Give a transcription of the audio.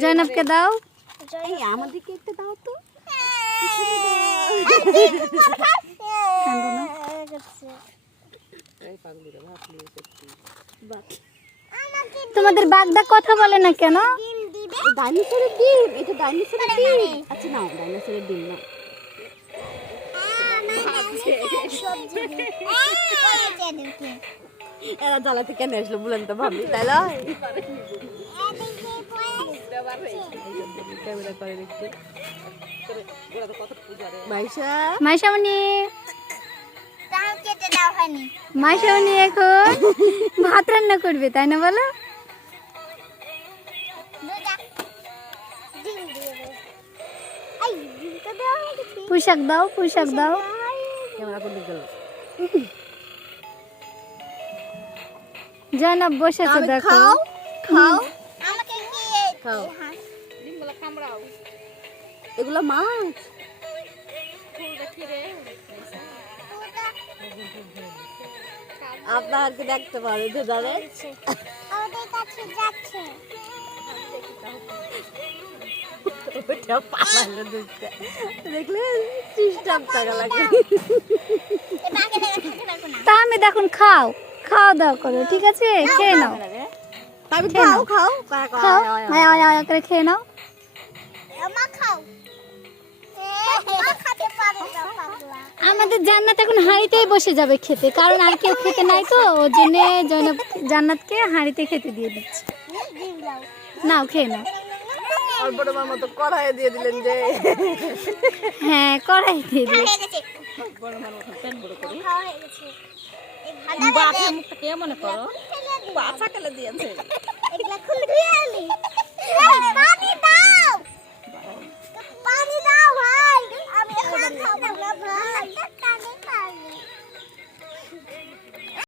জয়নবকে দাও। আমাদেরকে একটা দাও তো। তোমাদের বাগদা কথা বলে না কেন? ডাইনোসরের ডিম, এটা ডাইনোসরের ডিম। আচ্ছা নাও, ডাইনোসরের ডিম নাও। এরা জ্বালাতে কেন আসলো বলেন তো ভাবি, তাই না? মাইশামণি মাইশামণি এখন ভাত রান্না করবে, তাই না বলো? পোশাক দাও, পোশাক দাও। জয়নব বসেছে, দেখো। এগুলো মাছ। আপনার কি দেখতে পারে দুধারে? দেখলে সিস্টেম টাকা লাগে। তা আমি দেখুন খাও, খাওয়া দাওয়া করো, ঠিক আছে? খেয়ে নাও, খাও খাও খাও, আয়া করে খেয়ে নাও। আমাদের জান্নাত এখন হাঁড়িতেই বসে যাবে খেতে, কারণ আর কেউ খেতে নাই তো, ওর জন্য জয়নব জান্নাতকে হাঁড়িতে খেতে দিয়ে দিচ্ছে। নাও, খেয়ে নাও। আর বড় মার মতো কড়াইয়ে দিয়ে দিলেন যে। হ্যাঁ, কড়াই দিয়ে দিলেন। বড় মার মতো পেন বড় করে। বাপের মুখটা কে মনে করো? পাছা কেলে দিয়েছে। এগুলা খুলে দিয়ে আলি।